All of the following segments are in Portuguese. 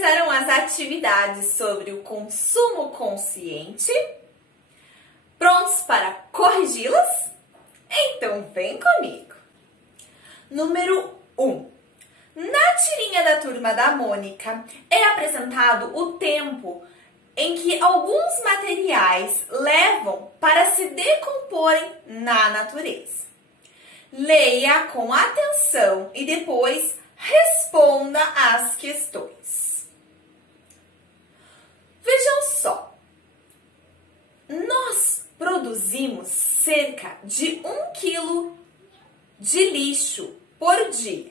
finalizaram as atividades sobre o consumo consciente? Prontos para corrigi-las? Então vem comigo! Número 1. Na tirinha da turma da Mônica é apresentado o tempo em que alguns materiais levam para se decomporem na natureza. Leia com atenção e depois responda às questões. Vejam só, nós produzimos cerca de 1 quilo de lixo por dia.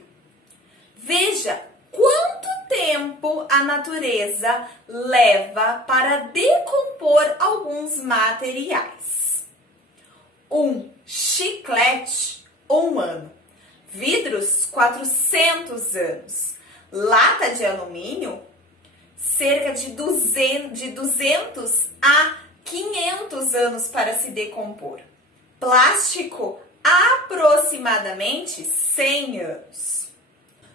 Veja quanto tempo a natureza leva para decompor alguns materiais. Um chiclete, 1 ano. Vidros, 400 anos. Lata de alumínio, cerca de 200 a 500 anos para se decompor. Plástico, aproximadamente 100 anos.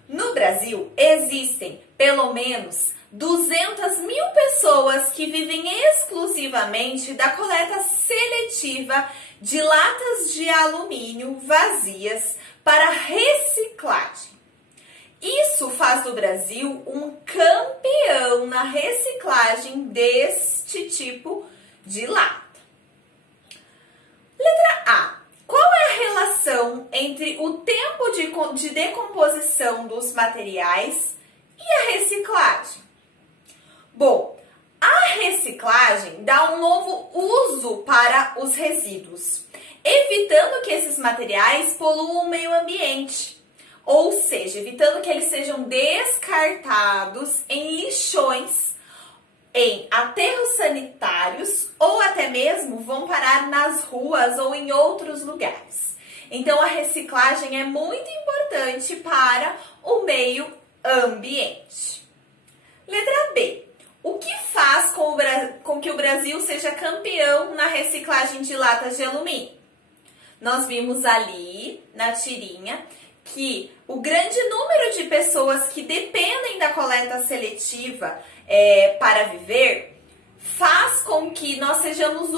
No Brasil, existem pelo menos 200.000 pessoas que vivem exclusivamente da coleta seletiva de latas de alumínio vazias para reciclagem. Isso faz do Brasil um campeão na reciclagem deste tipo de lata. Letra A. Qual é a relação entre o tempo de decomposição dos materiais e a reciclagem? Bom, a reciclagem dá um novo uso para os resíduos, evitando que esses materiais poluam o meio ambiente, ou seja, evitando que eles sejam descartados em lixões, em aterros sanitários ou até mesmo vão parar nas ruas ou em outros lugares. Então, a reciclagem é muito importante para o meio ambiente. Letra B. O que faz com que o Brasil seja campeão na reciclagem de latas de alumínio? Nós vimos ali na tirinha que o grande número de pessoas que dependem da coleta seletiva para viver faz com que nós sejamos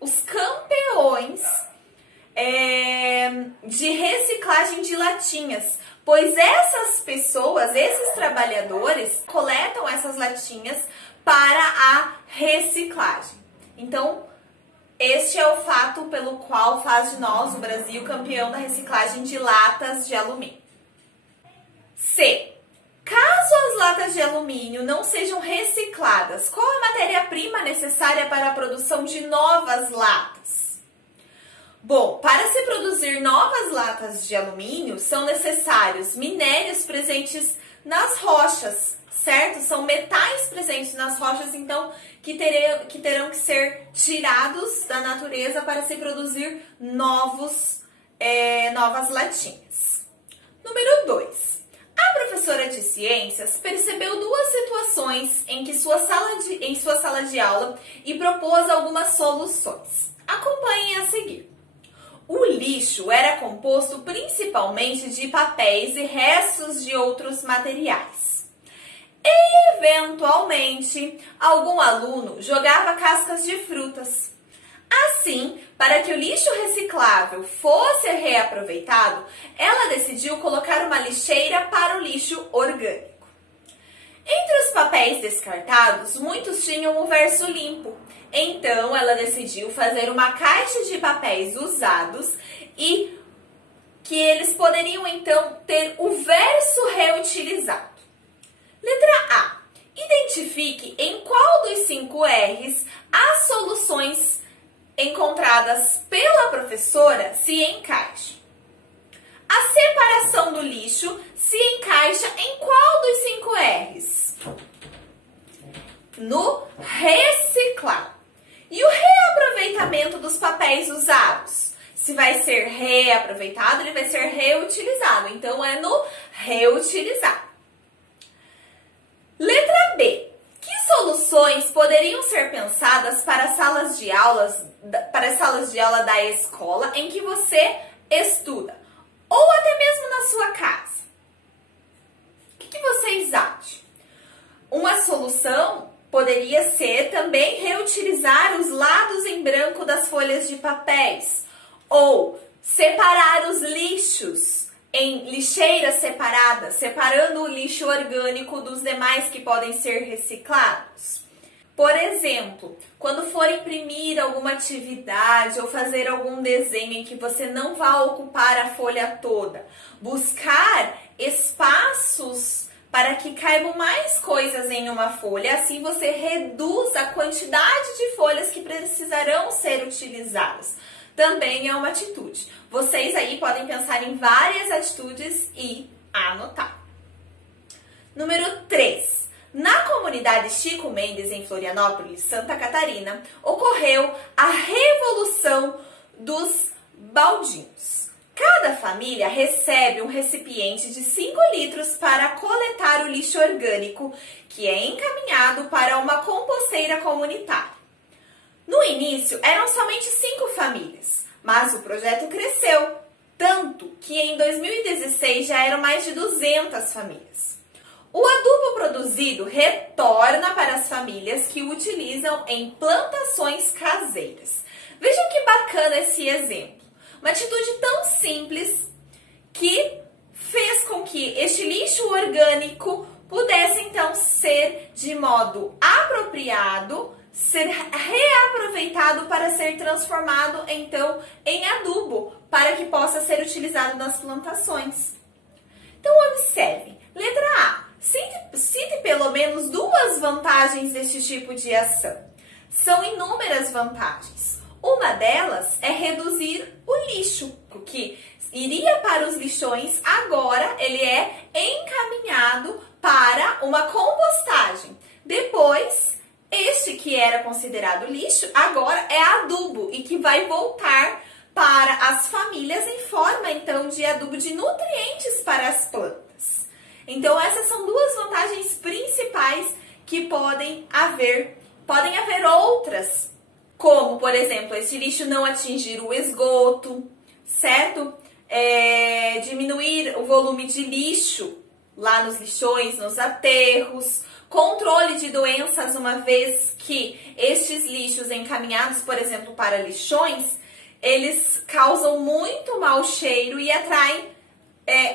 os campeões de reciclagem de latinhas, pois essas pessoas, esses trabalhadores, coletam essas latinhas para a reciclagem. Então, este é o fato pelo qual faz de nós, o Brasil, campeão da reciclagem de latas de alumínio. C. Caso as latas de alumínio não sejam recicladas, qual a matéria-prima necessária para a produção de novas latas? Bom, para se produzir novas latas de alumínio, são necessários minérios presentes nas rochas, certo? São metais presentes nas rochas, então, que terão que ser tirados da natureza para se produzir novas latinhas. Número 2. A professora de ciências percebeu 2 situações em sua sala de aula e propôs algumas soluções. Acompanhem a seguir. O lixo era composto principalmente de papéis e restos de outros materiais. E, eventualmente, algum aluno jogava cascas de frutas. Assim, para que o lixo reciclável fosse reaproveitado, ela decidiu colocar uma lixeira para o lixo orgânico. Entre os papéis descartados, muitos tinham o verso limpo. Então, ela decidiu fazer uma caixa de papéis usados e que eles poderiam, então, ter o verso reutilizado. Letra A. Identifique em qual dos 5 R's as soluções encontradas pela professora se encaixa. A separação do lixo se encaixa em qual dos 5 R's? No reciclar. E o reaproveitamento dos papéis usados? Se vai ser reaproveitado, ele vai ser reutilizado. Então, é no reutilizar. Letra B. Que soluções poderiam ser pensadas para as salas de aula da escola em que você estuda? Ou até mesmo na sua casa? O que vocês acham? Uma solução poderia ser também reutilizar os lados em branco das folhas de papéis ou separar os lixos em lixeiras separadas, separando o lixo orgânico dos demais que podem ser reciclados. Por exemplo, quando for imprimir alguma atividade ou fazer algum desenho em que você não vá ocupar a folha toda, buscar espaços para que caibam mais coisas em uma folha, assim você reduz a quantidade de folhas que precisarão ser utilizadas. Também é uma atitude. Vocês aí podem pensar em várias atitudes e anotar. Número 3. Na comunidade Chico Mendes, em Florianópolis, Santa Catarina, ocorreu a revolução dos baldinhos. Cada família recebe um recipiente de 5 litros para coletar o lixo orgânico, que é encaminhado para uma composteira comunitária. No início, eram somente 5 famílias, mas o projeto cresceu, tanto que em 2016 já eram mais de 200 famílias. O adubo produzido retorna para as famílias que o utilizam em plantações caseiras. Vejam que bacana esse exemplo. Uma atitude tão simples que fez com que este lixo orgânico pudesse então ser de modo apropriado, ser reaproveitado para ser transformado então em adubo, para que possa ser utilizado nas plantações. Então observe, letra A, cite pelo menos 2 vantagens deste tipo de ação. São inúmeras vantagens. Uma delas é reduzir o lixo, que iria para os lixões, agora ele é encaminhado para uma compostagem. Depois, este que era considerado lixo, agora é adubo e que vai voltar para as famílias em forma, então, de adubo de nutrientes para as plantas. Então, essas são 2 vantagens principais que podem haver outras, como, por exemplo, esse lixo não atingir o esgoto, certo? Diminuir o volume de lixo lá nos lixões, nos aterros, controle de doenças, uma vez que estes lixos encaminhados, por exemplo, para lixões, eles causam muito mau cheiro e atraem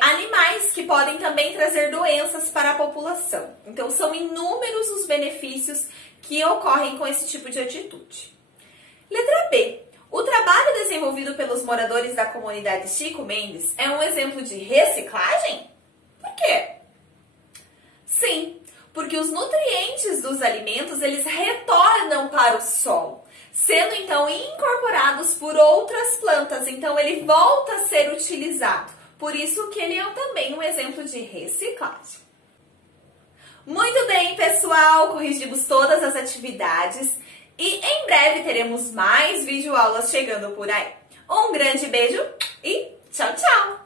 animais que podem também trazer doenças para a população. Então, são inúmeros os benefícios que ocorrem com esse tipo de atitude. Letra B. O trabalho desenvolvido pelos moradores da comunidade Chico Mendes é um exemplo de reciclagem? Por quê? Sim, porque os nutrientes dos alimentos eles retornam para o solo, sendo então incorporados por outras plantas, então ele volta a ser utilizado. Por isso que ele é também um exemplo de reciclagem. Muito bem, pessoal, corrigimos todas as atividades e em breve teremos mais videoaulas chegando por aí. Um grande beijo e tchau, tchau!